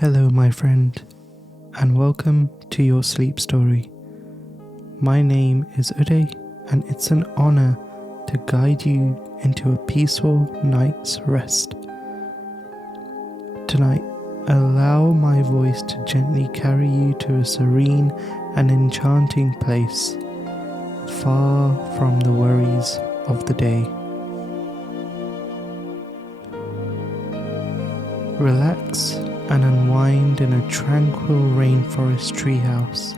Hello, my friend, and welcome to your sleep story. My name is Uday, and it's an honor to guide you into a peaceful night's rest. Tonight, allow my voice to gently carry you to a serene and enchanting place, far from the worries of the day. Relax and unwind in a tranquil rainforest treehouse,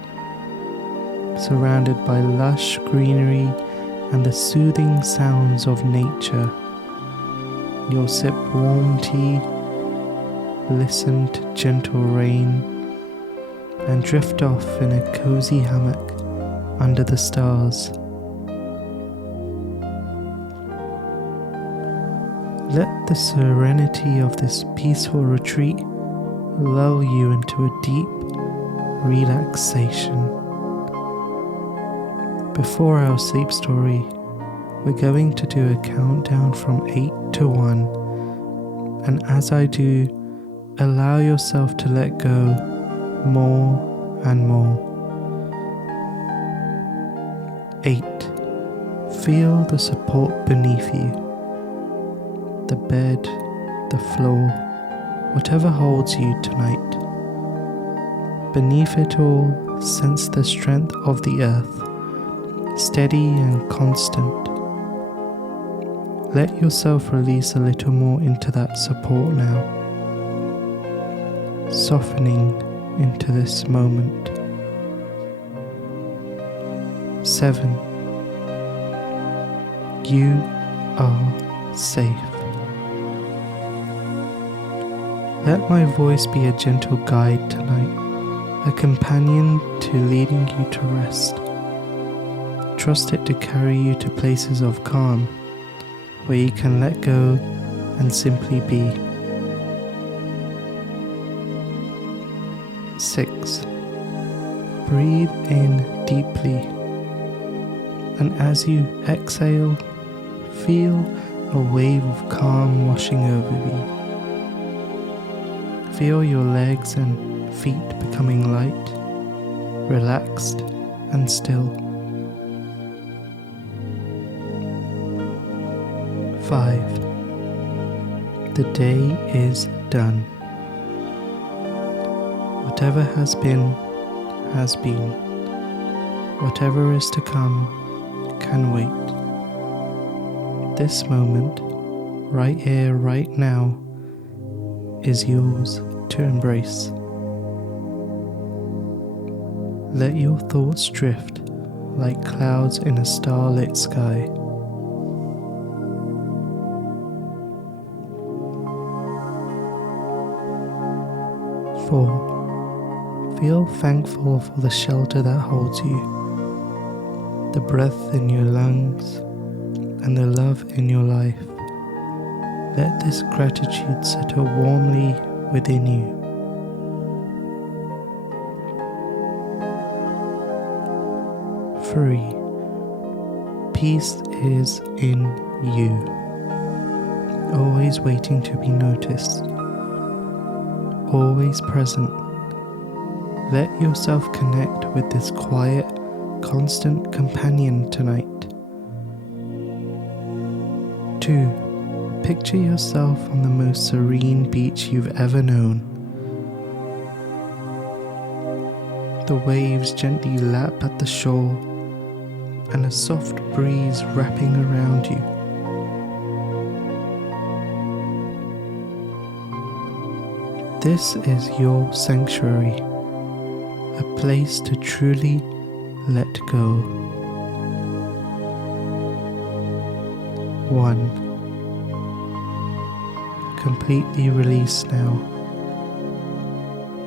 surrounded by lush greenery and the soothing sounds of nature. You'll sip warm tea, listen to gentle rain, and drift off in a cozy hammock under the stars. Let the serenity of this peaceful retreat lull you into a deep relaxation. Before our sleep story, we're going to do a countdown from 8 to 1, and as I do, allow yourself to let go more and more. 8. Feel the support beneath you. The bed, the floor, whatever holds you tonight. Beneath it all, sense the strength of the earth, steady and constant. Let yourself release a little more into that support now, softening into this moment. 7. You are safe. Let my voice be a gentle guide tonight, a companion to leading you to rest. Trust it to carry you to places of calm, where you can let go and simply be. 6. Breathe in deeply, and as you exhale, feel a wave of calm washing over you. Feel your legs and feet becoming light, relaxed and still. 5. The day is done. Whatever has been, has been. Whatever is to come, can wait. This moment, right here, right now, is yours to embrace. Let your thoughts drift like clouds in a starlit sky. 4. Feel thankful for the shelter that holds you, the breath in your lungs, and the love in your life. Let this gratitude settle warmly within you. 3. Peace is in you, always waiting to be noticed, always present. Let yourself connect with this quiet, constant companion tonight. 2. Picture yourself on the most serene beach you've ever known. The waves gently lap at the shore, and a soft breeze wrapping around you. This is your sanctuary, a place to truly let go. 1. Completely release now.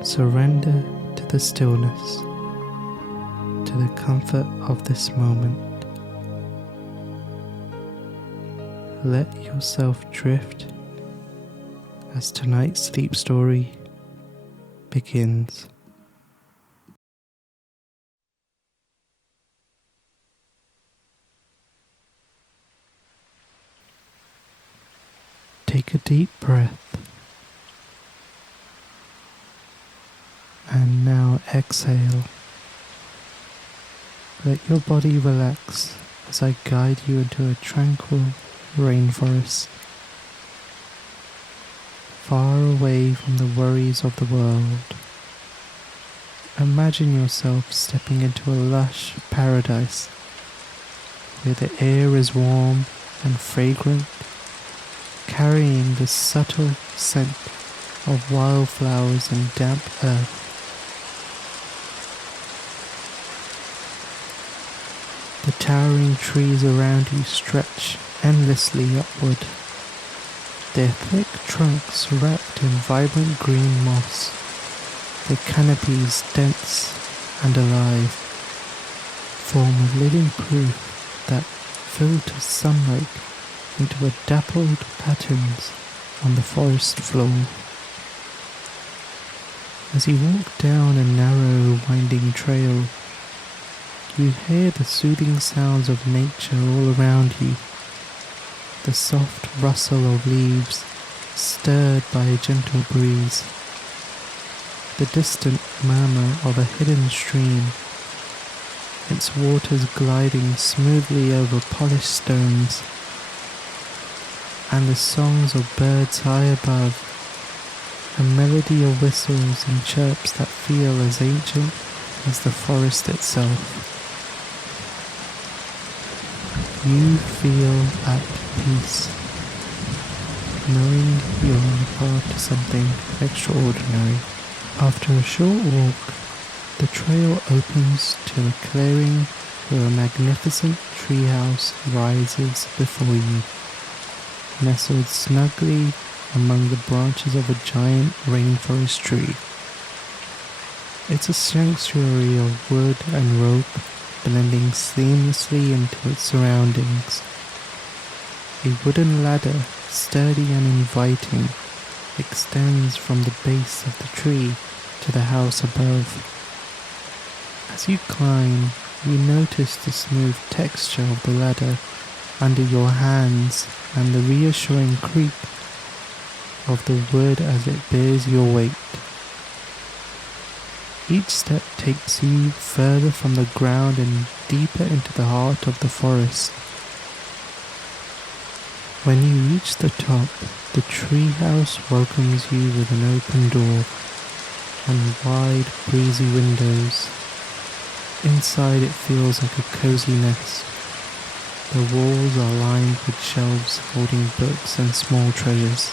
Surrender to the stillness, to the comfort of this moment. Let yourself drift as tonight's sleep story begins. Take a deep breath And now exhale. Let your body relax as I guide you into a tranquil rainforest, far away from the worries of the world. Imagine yourself stepping into a lush paradise where the air is warm and fragrant, carrying the subtle scent of wildflowers and damp earth. The towering trees around you stretch endlessly upward, their thick trunks wrapped in vibrant green moss, their canopies dense and alive, form a living proof that filters sunlight into dappled patterns on the forest floor. As you walk down a narrow, winding trail, you hear the soothing sounds of nature all around you, the soft rustle of leaves stirred by a gentle breeze, the distant murmur of a hidden stream, its waters gliding smoothly over polished stones, and the songs of birds high above, a melody of whistles and chirps that feel as ancient as the forest itself. You feel at peace, knowing you're on the path to something extraordinary. After a short walk, the trail opens to a clearing where a magnificent treehouse rises before you, nestled snugly among the branches of a giant rainforest tree. It's a sanctuary of wood and rope, blending seamlessly into its surroundings. A wooden ladder, sturdy and inviting, extends from the base of the tree to the house above. As you climb, you notice the smooth texture of the ladder under your hands and the reassuring creak of the wood as it bears your weight. Each step takes you further from the ground and deeper into the heart of the forest. When you reach the top, the treehouse welcomes you with an open door and wide, breezy windows. Inside it feels like a cozy nest. The walls are lined with shelves holding books and small treasures,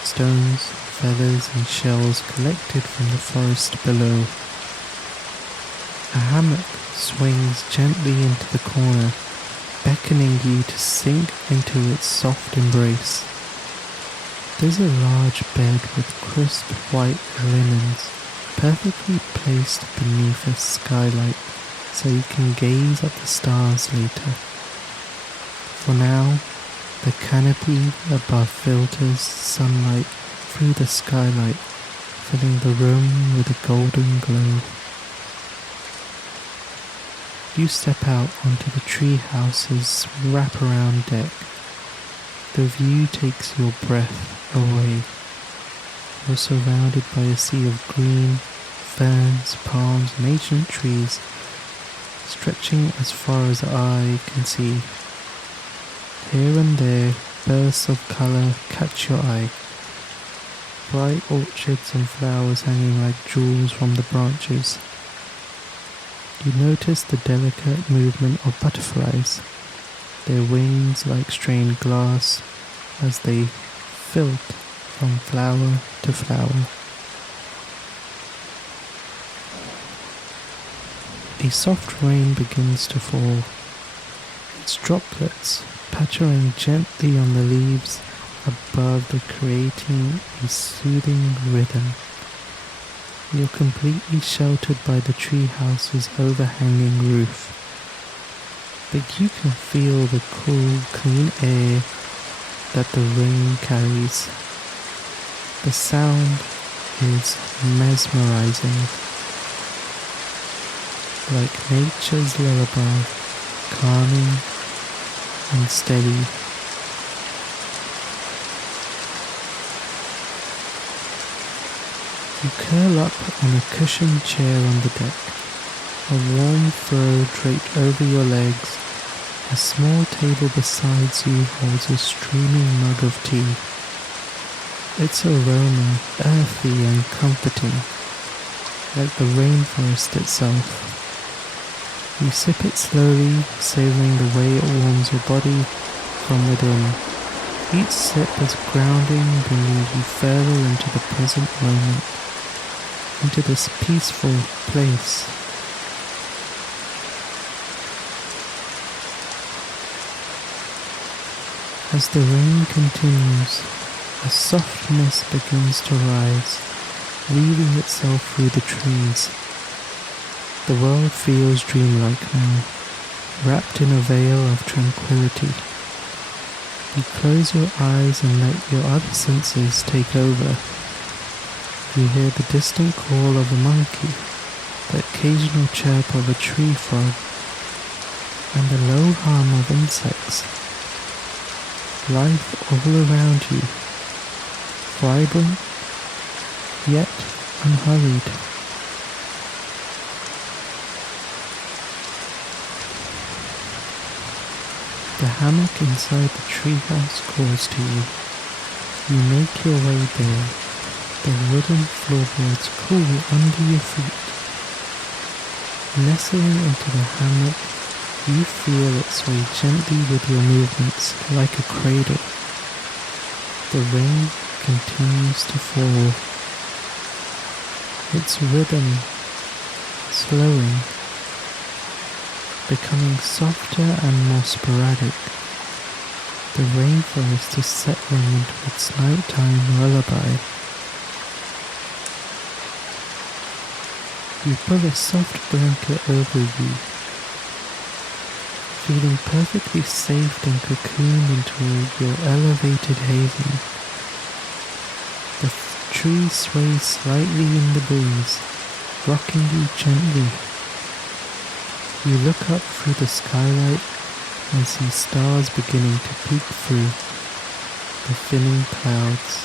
stones, feathers and shells collected from the forest below. A hammock swings gently into the corner, beckoning you to sink into its soft embrace. There's a large bed with crisp white linens, perfectly placed beneath a skylight so you can gaze at the stars later. For now, the canopy above filters sunlight through the skylight, filling the room with a golden glow. You step out onto the treehouse's wraparound deck. The view takes your breath away. You're surrounded by a sea of green, ferns, palms and ancient trees, stretching as far as the eye can see. Here and there, bursts of colour catch your eye. Bright orchids and flowers hanging like jewels from the branches. You notice the delicate movement of butterflies, their wings like strained glass as they filter from flower to flower. A soft rain begins to fall, its droplets pattering gently on the leaves above creating a soothing rhythm. You're completely sheltered by the treehouse's overhanging roof, but you can feel the cool, clean air that the rain carries. The sound is mesmerizing, like nature's lullaby, calming and steady. You curl up on a cushioned chair on the deck, a warm fur draped over your legs. A small table beside you holds a streaming mug of tea. Its aroma earthy and comforting, like the rainforest itself. You sip it slowly, savoring the way it warms your body from within. Each sip is grounding, bringing you further into the present moment, into this peaceful place. As the rain continues, a soft mist begins to rise, weaving itself through the trees. The world feels dreamlike now, wrapped in a veil of tranquility. You close your eyes and let your other senses take over. You hear the distant call of a monkey, the occasional chirp of a tree frog, and the low hum of insects. Life all around you, vibrant, yet unhurried. The hammock inside the treehouse calls to you. You make your way there, the wooden floorboards cool under your feet. Nestling into the hammock, you feel it sway gently with your movements like a cradle. The rain continues to fall, its rhythm slowing, becoming softer and more sporadic. The rainforest is settling into its nighttime lullaby. You pull a soft blanket over you, feeling perfectly safe and cocooned into your elevated haven. The trees sway slightly in the breeze, rocking you gently. You look up through the skylight and see stars beginning to peek through the thinning clouds.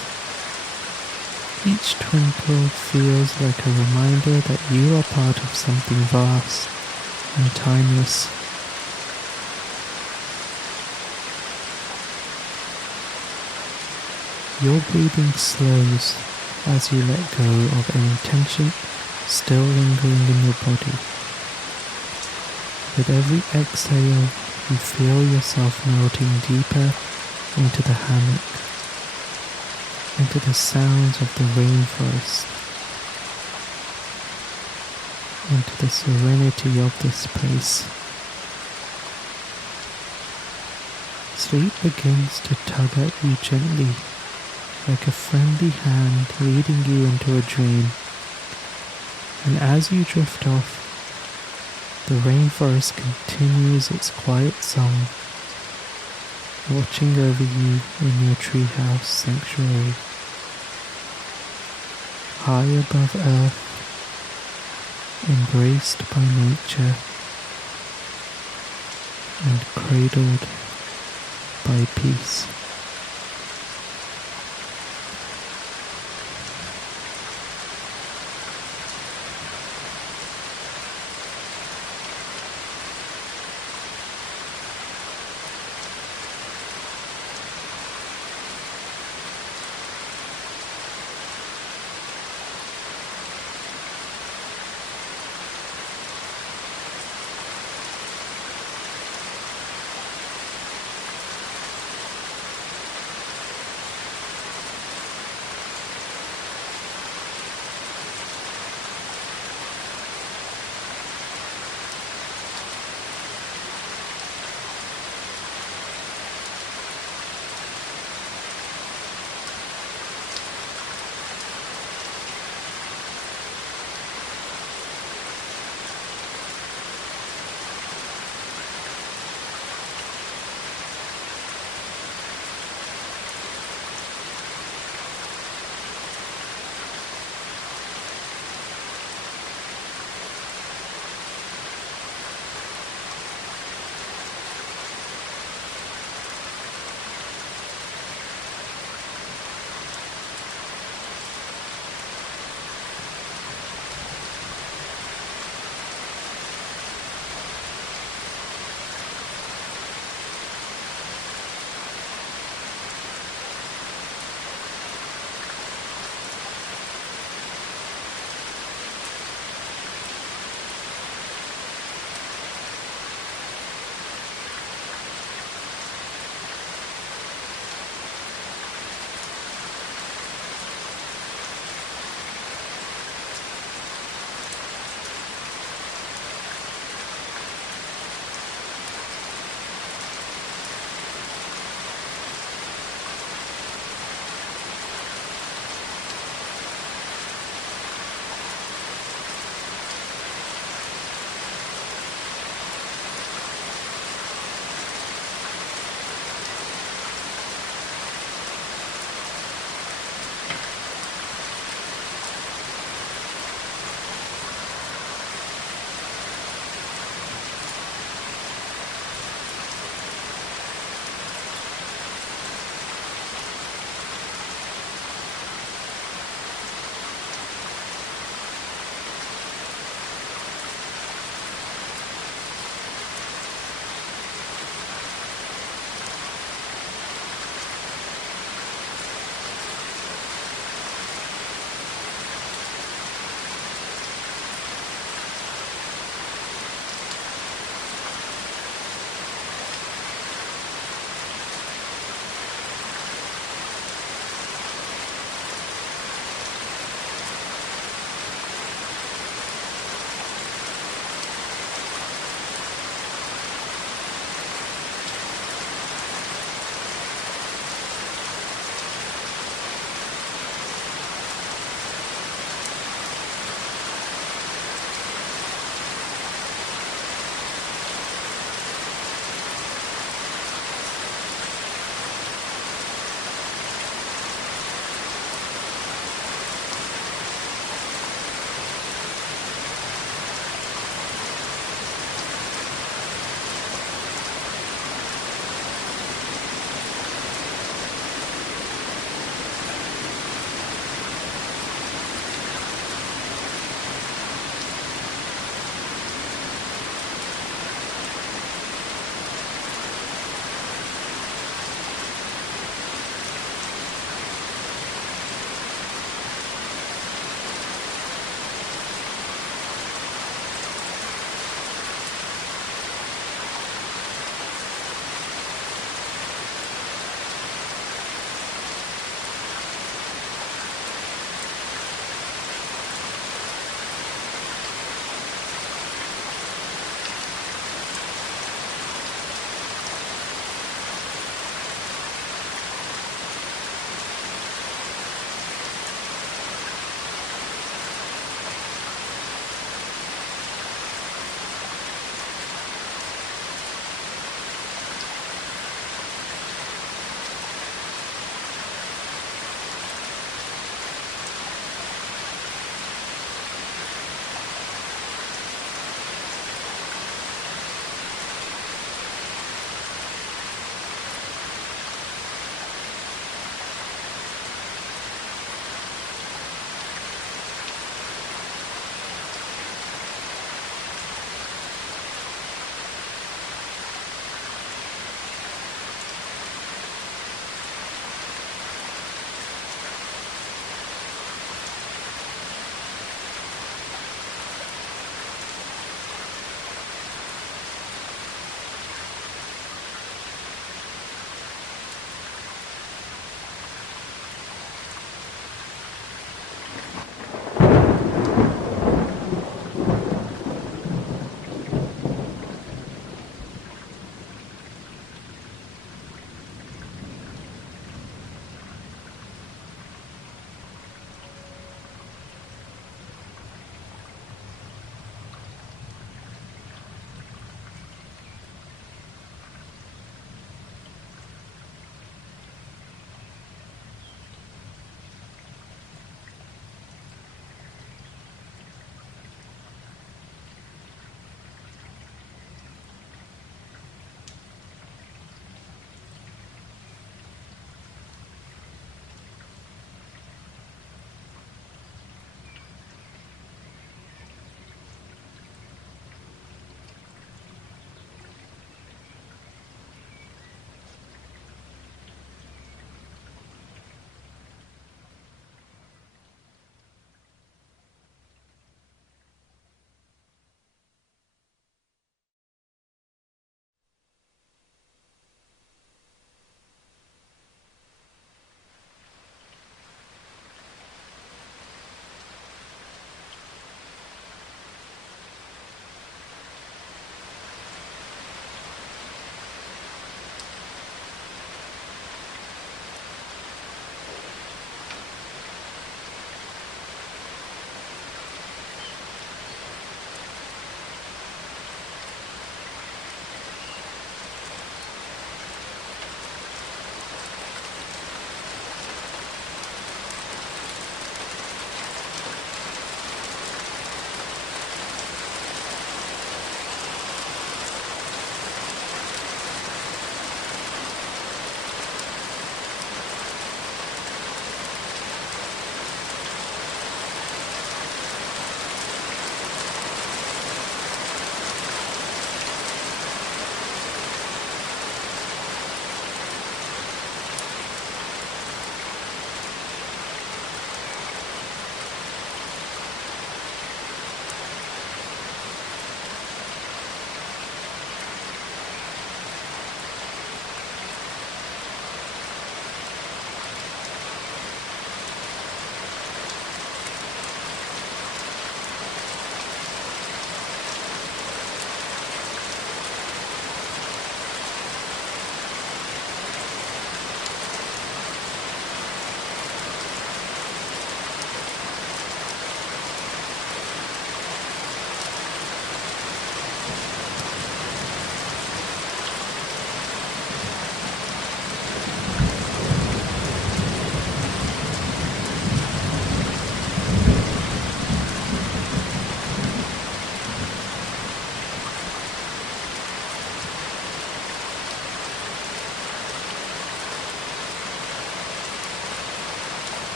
Each twinkle feels like a reminder that you are part of something vast and timeless. Your breathing slows as you let go of any tension still lingering in your body. With every exhale, you feel yourself melting deeper into the hammock, into the sounds of the rainforest, into the serenity of this place. Sleep begins to tug at you gently, like a friendly hand leading you into a dream. And as you drift off, the rainforest continues its quiet song, watching over you in your treehouse sanctuary, high above earth, embraced by nature, and cradled by peace.